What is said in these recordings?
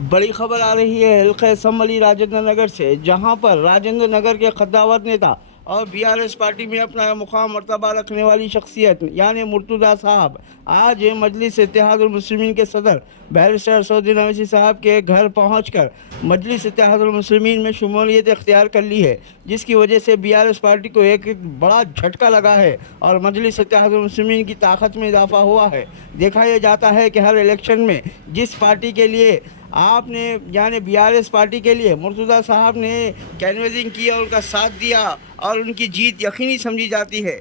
बड़ी खबर आ रही है हल्के सम्मली राजेंद्र नगर से, जहां पर राजेंद्र नगर के खद्दावत नेता और बीआरएस पार्टी में अपना मुकाम मर्तबा रखने वाली शख्सियत यानी मुर्तज़ा साहब आज मजलिस इत्तेहादुल मुस्लिमीन के सदर बैरिस्टर असदुद्दीन अवैसी साहब के घर पहुंचकर मजलिस इत्तेहादुल मुस्लिमीन में शमूलियत इख्तियार कर ली है, जिसकी वजह से बीआरएस पार्टी को एक बड़ा झटका लगा है और मजलिस इत्तेहादुल मुस्लिमीन की ताकत में इजाफा हुआ है। देखा यह जाता है कि हर इलेक्शन में जिस पार्टी के लिए आपने यानी बीआरएस पार्टी के लिए मुर्तज़ा साहब ने कैनवेजिंग किया, उनका साथ दिया और उनकी जीत यकीनी समझी जाती है।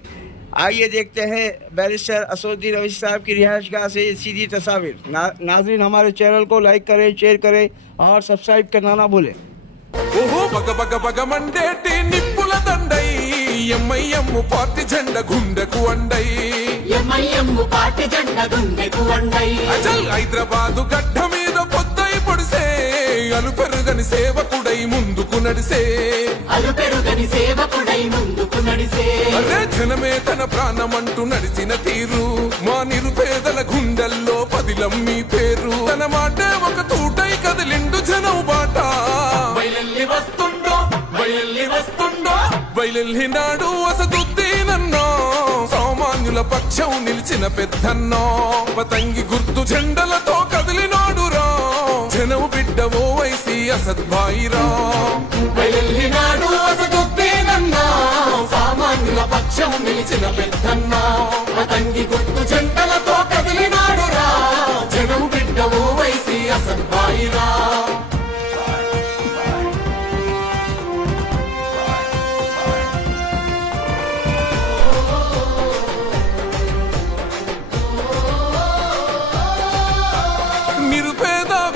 आइए देखते हैं बैरिस्टर असदुद्दीन अवैसी साहब की रिहाइशगाह से सीधी तस्वीर। नाज़रीन, हमारे चैनल को लाइक करें, शेयर करें और सब्सक्राइब करना ना भूलें। बग बग बग मंडेटी निప్పుల దండై ఎంఐఎం పార్టీ జెండా గుండెకు అండై ఎంఐఎం పార్టీ జెండా గుండెకు అండై అచల్ హైదరాబాదు గడ్డ మీద పొద్దై పొడిసే అలు పెరుగని సేవకుడై ముందుకు నడిసే అలు పెరుగని సేవకుడై ముందుకు నడిసే అరే జనమే తన ప్రాణమంటూ నడిచిన తీరు మా నిరుపేదల గుండెల్లో పదిలం మీ పేరు తన మాటే ఒక తూటై కదిలిండు జనం బాట బయలునాడు అసదుద్దీనన్నో సామాన్యుల పక్షం నిలిచిన పెద్దన్నో పతంగి గుర్తు జెండలతో కదిలినాడురా జనం బిడ్డవో వైసి అసద్భాయిరా బయలునాడు అసదుద్దీనన్నో సామాన్యుల పక్షం నిలిచిన పెద్దన్నో పతంగి గుర్తు జెండలతో కదిలినాడురా జనం బిడ్డవో వైసి అసద్భాయిరా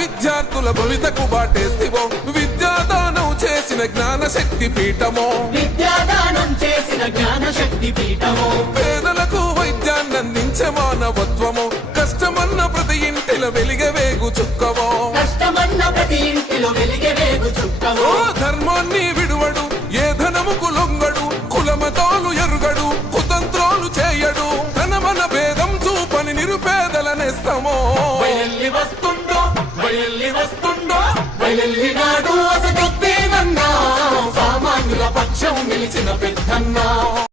విద్యార్థుల భవితకు బాటేస్తివో విద్యాదానం చేసిన జ్ఞాన శక్తి పీఠమో విద్యాదానం చేసిన జ్ఞాన శక్తి పీఠమో పేదలకు వైద్యాన్ని అందించే మానవత్వమో కష్టమన్న ప్రతి ఇంటిలో వెలిగే వేగు చుక్కవో కష్టమన్న ప్రతి ఇంటిలో వెలిగే వేగు చుక్కవో ధర్మాన్ని విడువడు ఏ ధనముకు లొంగడు కులమతాలు ఎరుగడు కుతంత్రాలు చేయడు తన మన భేదం చూపని నిరుపేదల నేస్తమో బయలునాడు అసదుద్దీనన్నా సామాన్యుల పక్షం నిలిచిన పెద్దన్నా